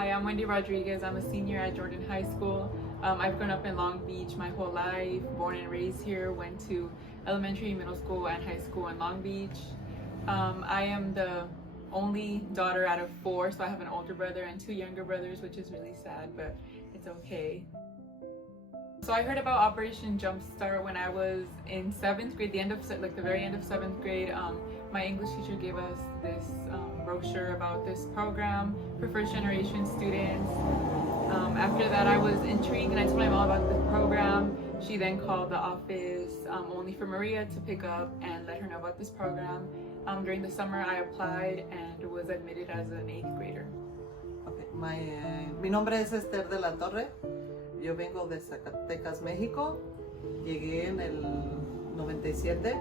Hi, I'm Wendy Rodriguez. I'm a senior at Jordan High School. I've grown up in Long Beach my whole life, born and raised here, went to elementary, middle school, and high school in Long Beach. I am the only daughter out of four, so I have an older brother and two younger brothers, which is really sad, but it's okay. So I heard about Operation Jumpstart when I was in 7th grade, the very end of 7th grade. My English teacher gave us this brochure about this program for first generation students. After that, I was intrigued and I told my mom about the program. She then called the office only for Maria to pick up and let her know about this program. During the summer, I applied and was admitted as an 8th grader. Okay. Mi nombre es Esther de la Torre. Yo vengo de Zacatecas, México. Llegué en el 97.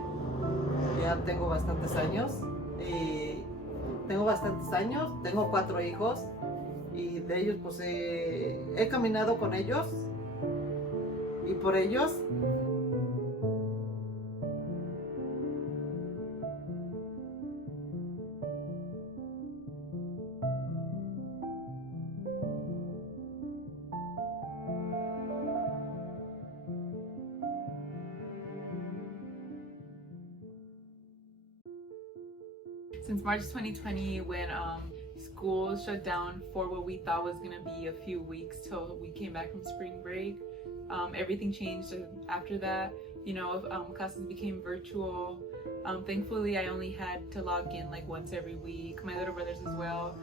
Ya tengo bastantes años. Tengo 4 hijos y de ellos pues he caminado con ellos y por ellos. Since March 2020, when schools shut down for what we thought was going to be a few weeks till we came back from spring break, everything changed after that. Classes became virtual. Thankfully, I only had to log in like once every week. My little brothers as well.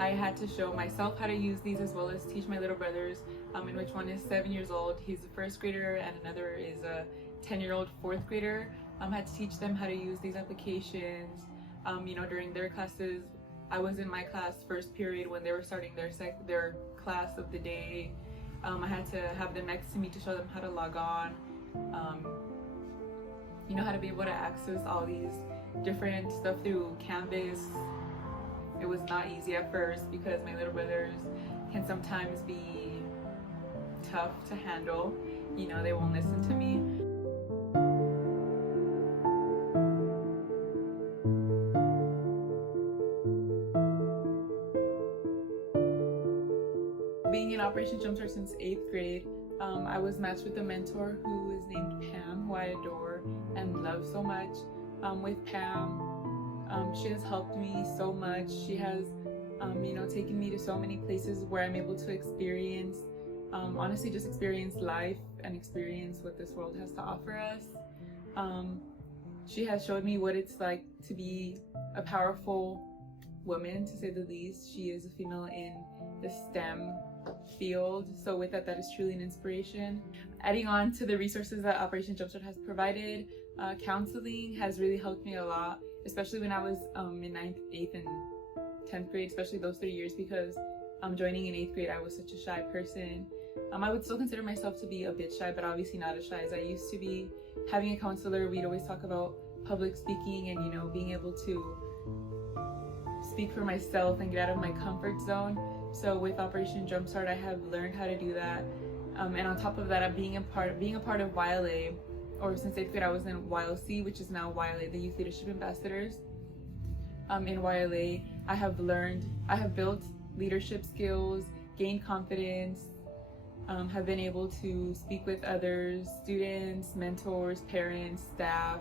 I had to show myself how to use these as well as teach my little brothers, in which one is 7 years old. He's a 1st grader and another is a 10-year-old 4th grader. I had to teach them how to use these applications. During their classes, I was in my class first period when they were starting their class of the day. I had to have them next to me to show them how to log on, how to be able to access all these different stuff through Canvas. It was not easy at first because my little brothers can sometimes be tough to handle. They won't listen to me. Being in Operation Jumpstart since 8th grade, I was matched with a mentor who is named Pam, who I adore and love so much. With Pam, she has helped me so much. She has, taken me to so many places where I'm able to experience, honestly, just experience life and experience what this world has to offer us. She has showed me what it's like to be a powerful woman, to say the least. She is a female in the STEM field, so with that is truly an inspiration. Adding on to the resources that Operation Jumpstart has provided, counseling has really helped me a lot, especially when I was in 9th, 8th, and 10th grade, especially those 3 years, because joining in 8th grade, I was such a shy person. I would still consider myself to be a bit shy, but obviously not as shy as I used to be. Having a counselor, we'd always talk about public speaking and, being able to speak for myself and get out of my comfort zone. So with Operation Jumpstart, I have learned how to do that. And on top of that, being a part of YLA, or since 8th grade I was in YLC, which is now YLA, the Youth Leadership Ambassadors. In YLA, I have built leadership skills, gained confidence, have been able to speak with others, students, mentors, parents, staff.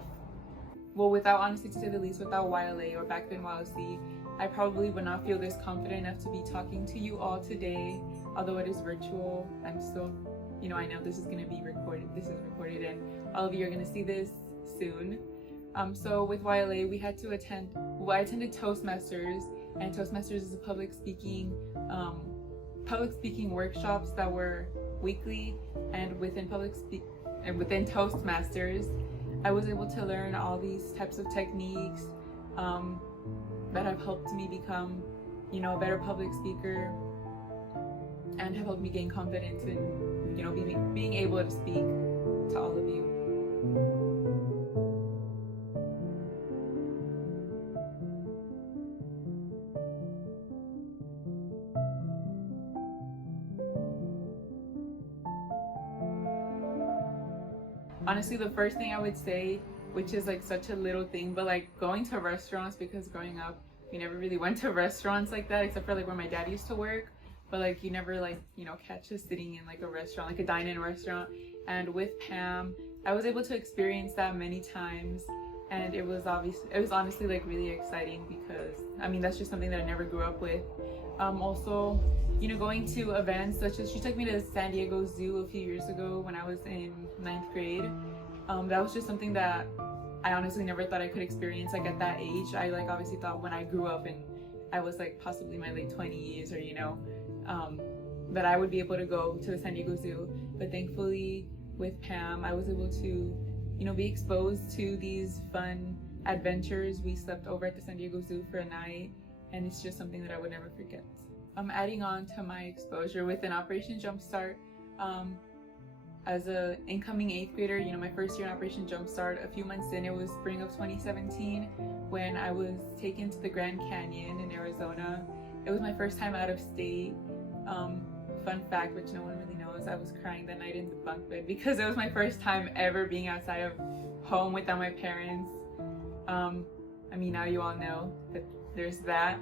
Well, honestly, to say the least, without YLA or back then YLC, I probably would not feel this confident enough to be talking to you all today. Although it is virtual, I'm still, I know this is going to be recorded. This is recorded and all of you are going to see this soon. So with YLA, I attended Toastmasters, and Toastmasters is a public speaking workshops that were weekly, and within Toastmasters, I was able to learn all these types of techniques that have helped me become, a better public speaker, and have helped me gain confidence in, being able to speak to all of you. Honestly, the first thing I would say which is like such a little thing, but like going to restaurants, because growing up we never really went to restaurants like that, except for like where my dad used to work. But like you never like, you know, catch us sitting in like a restaurant, like a dine-in restaurant. And with Pam, I was able to experience that many times, and it was honestly like really exciting, because I mean that's just something that I never grew up with. Also, you know, going to events such as, she took me to San Diego Zoo a few years ago when I was in 9th grade. That was just something that I honestly never thought I could experience like at that age. I like obviously thought when I grew up and I was like possibly my late 20s, or you know, that I would be able to go to the San Diego Zoo. But thankfully with Pam, I was able to, you know, be exposed to these fun adventures. We slept over at the San Diego Zoo for a night, and it's just something that I would never forget. Adding on to my exposure within Operation Jumpstart, as a incoming 8th grader, you know, my first year in Operation Jumpstart, a few months in, it was spring of 2017, when I was taken to the Grand Canyon in Arizona. It was my first time out of state. Fun fact, which no one really knows, I was crying that night in the bunk bed because it was my first time ever being outside of home without my parents. I mean, now you all know that there's that.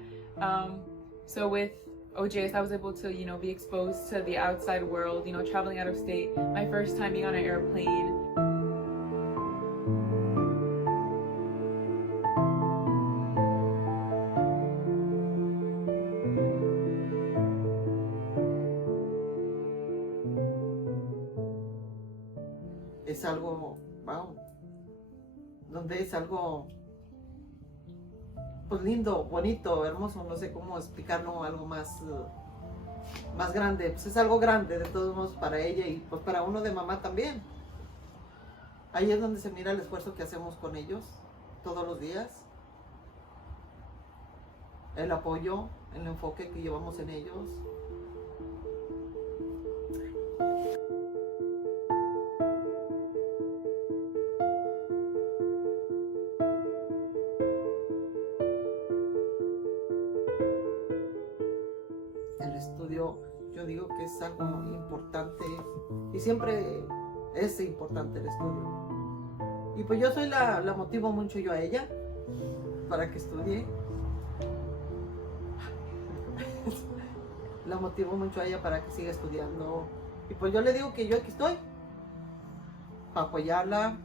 So with OJS, I was able to, you know, be exposed to the outside world, you know, traveling out of state. My first time being on an airplane. Es algo, wow, donde es algo pues lindo, bonito, hermoso, no sé cómo explicarlo, algo más, más grande. Pues es algo grande de todos modos para ella y pues para uno de mamá también. Ahí es donde se mira el esfuerzo que hacemos con ellos todos los días, el apoyo, el enfoque que llevamos en ellos. El estudio, yo digo que es algo importante y siempre es importante el estudio. Y pues yo la motivo mucho yo a ella para que estudie. La motivo mucho a ella para que siga estudiando. Y pues yo le digo que yo aquí estoy para apoyarla,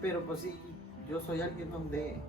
pero pues sí, yo soy alguien donde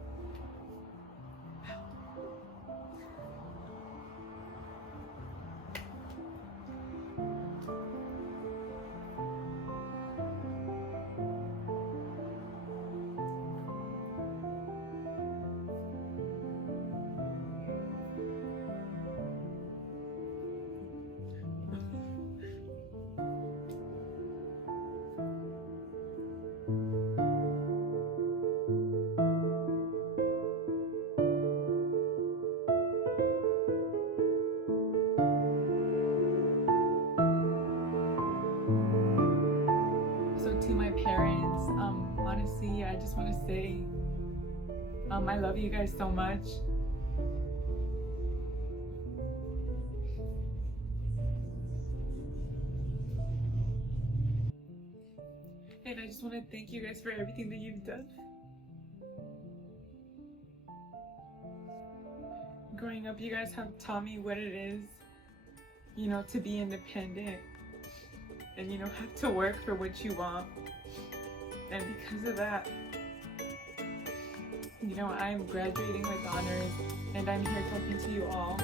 To my parents, honestly, I just want to say I love you guys so much. And I just want to thank you guys for everything that you've done. Growing up, you guys have taught me what it is, you know, to be independent. And you know, have to work for what you want. And because of that, you know, I'm graduating with honors, and I'm here talking to you all.